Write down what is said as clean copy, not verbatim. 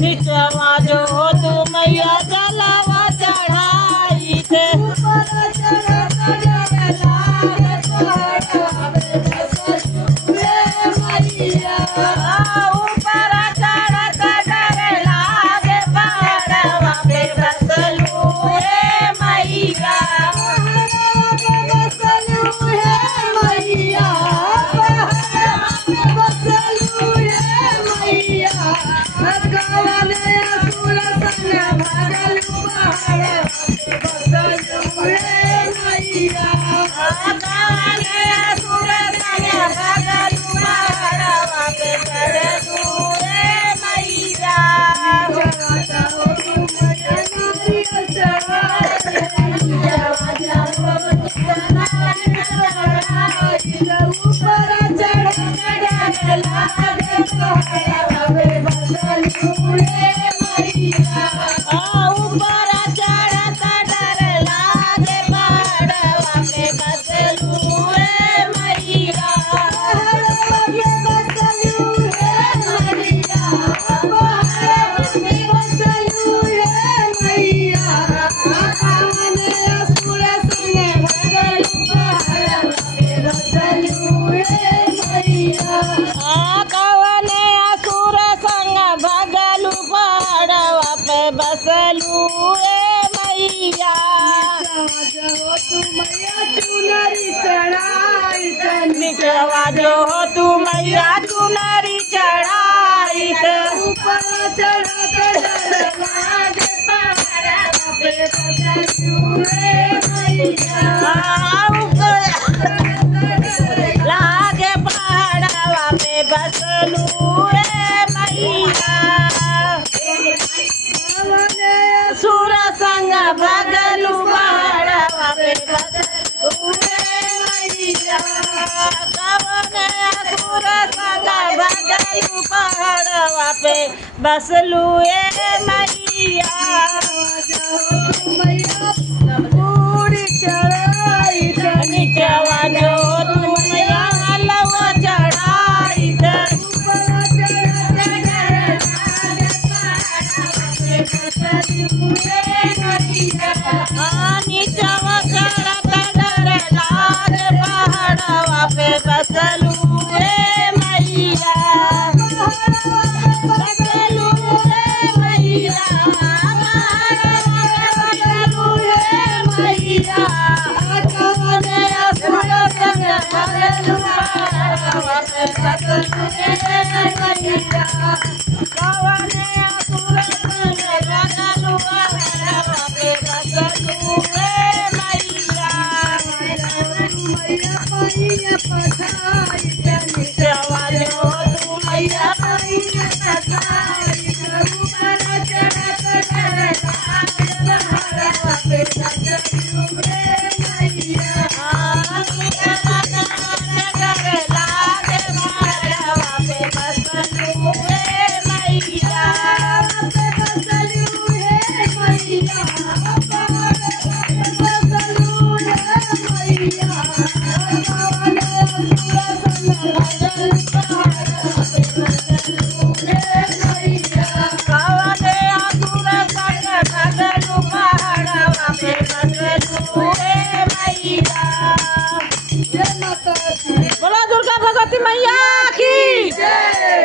निचवा जो तू मैया जलावा चढ़ाई थे ऊपर चढ़त डर लागे पहाड़वा पे बसलू रे मैया बसलू ए मैया निचवा जो हो तू मैया चुनरी चढ़ाई ऊपर लागे पहाड़वा पे बसलू ए मैया सुर संग भगलू पहाड़वा पे बसलू रे मैया कवने सुर संग भगलू पहाड़वा पे बसलू ए मैया निचवा जो तू मैया हलवा चढ़ाई निचवा चढ़त डर लागे पहाड़वा पे बसलू रे मैया बसलू रे मैया बसलू रे मैया कवने असुर संग भगलू पहाड़वा पे बसलू रे मैया कवने असुर संग भगलू पहाड़वा पे बसलू रे मैया निचवा जो तू मैया बोला दुर्गा भगवती मैया की जय।